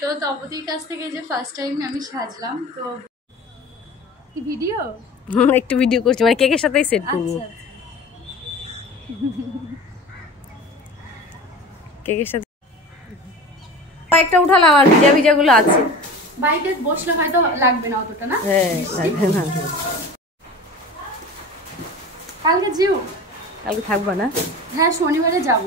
তো তপতির কাছ থেকে যে ফার্স্ট টাইম আমি সাজলাম। তো কি ভিডিও একটু ভিডিও করছি, মানে কেকের সাথেই সেট করব। কেকের সাথে কয়েকটা উঠালাম, আর ভিজা ভিজা গুলো আছে। বাইকে বসলে হয়তো লাগবে না অতটা, না? হ্যাঁ লাগবে না। কালকে জিও কালকে থাকবা না? হ্যাঁ শনিবারে যাব।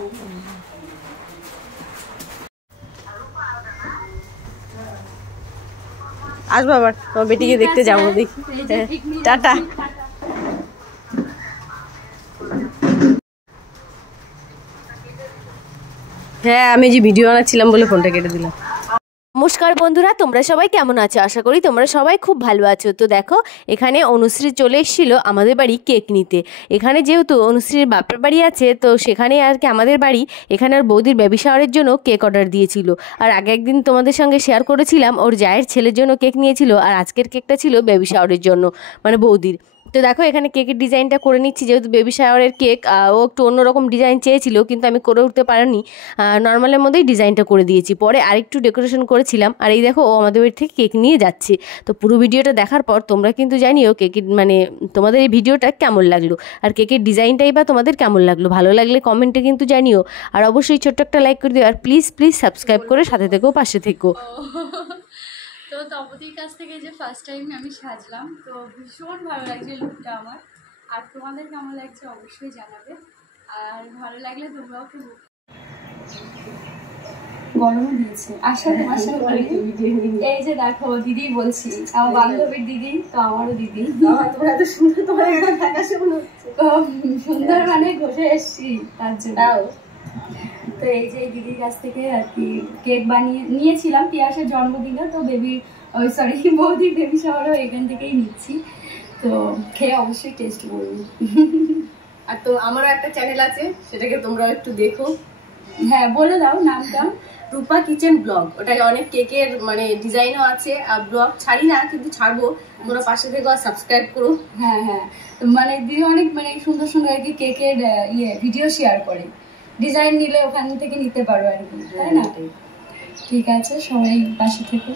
আসবো আবার, তোমার বেটিকে দেখতে যাবো, দেখি। টাটা। হ্যাঁ আমি যে ভিডিও বানাচ্ছিলাম বলে ফোনটা কেটে দিলাম। নমস্কার বন্ধুরা, তোমরা সবাই কেমন আছো? আশা করি তোমরা সবাই খুব ভালো আছো। তো দেখো এখানে অনুশ্রী চলে এসেছিলো আমাদের বাড়ি কেক নিতে। এখানে যেহেতু অনুশ্রীর বাপের বাড়ি আছে, তো সেখানে আর কি আমাদের বাড়ি, এখানে আর বৌদির বেবি শাওয়ারের জন্য কেক অর্ডার দিয়েছিল। আর আগে একদিন তোমাদের সঙ্গে শেয়ার করেছিলাম ওর জায়ের ছেলের জন্য কেক নিয়েছিল, আর আজকের কেকটা ছিল বেবি শাওয়ারের জন্য, মানে বৌদির। তো দেখো এখানে কেকের ডিজাইনটা করে নিচ্ছি, যেহেতু বেবি শাওয়ারের কেক, ও একটু অন্যরকম ডিজাইন চেয়েছিল কিন্তু আমি করে উঠতে পারিনি, নর্মালের মধ্যেই ডিজাইনটা করে দিয়েছি। পরে আরেকটু ডেকোরেশন করেছিলাম। আর এই দেখো ও আমাদের বাড়ি থেকে কেক নিয়ে যাচ্ছে। তো পুরো ভিডিওটা দেখার পর তোমরা কিন্তু জানিও কেকের মানে তোমাদের এই ভিডিওটা কেমন লাগলো, আর কেকের ডিজাইনটাই বা তোমাদের কেমন লাগলো। ভালো লাগলে কমেন্টে কিন্তু জানিও, আর অবশ্যই ছোট্ট একটা লাইক করে দিও, আর প্লিজ সাবস্ক্রাইব করে সাথে থেকো, পাশে থেকো। তো তপতির কাছ থেকে যে ফার্স্ট টাইম আমি সাজলাম, তো ভীষণ ভালো লাগছে লুকটা আমার। আর তোমাদের কেমন লাগছে অবশ্যই জানাবে, আর ভালো লাগলে তোমরাও একটু গরমও দিয়েছে। আসলে তোমার সাথে এই যে দেখো দিদি বলছি, আমার বান্ধবীর দিদি, তো আমারও দিদি। তোমরা এত সুন্দর, তোমার সুন্দর মানে ঘষে এসছি তার জন্য। তো এই যে দিদির কাছ থেকে আর কি কেক বানিয়ে নিয়েছিলাম পিয়াসের জন্মদিনে, তো বৌদির বেবি শাওয়ারও এখান থেকেই নিচ্ছি। তো খেয়ে অবশ্যই টেস্ট করবো। আর তো আমারও একটা চ্যানেল আছে, সেটাকে তোমরা একটু দেখো। হ্যাঁ বলে দাও নামটা। রূপা কিচেন ব্লগ। ওটাকে অনেক কেকের মানে ডিজাইনও আছে, আর ব্লগ ছাড়ি না কিন্তু ছাড়বো, তোমরা পাশে থেকে সাবস্ক্রাইব করো। হ্যাঁ হ্যাঁ, মানে দিদি অনেক মানে সুন্দর সুন্দর আর কি কেকের ভিডিও শেয়ার করে, ডিজাইন নিলে ওখান থেকে নিতে পারো আর কি, তাই না? ঠিক আছে, সবাই পাশে থেকে।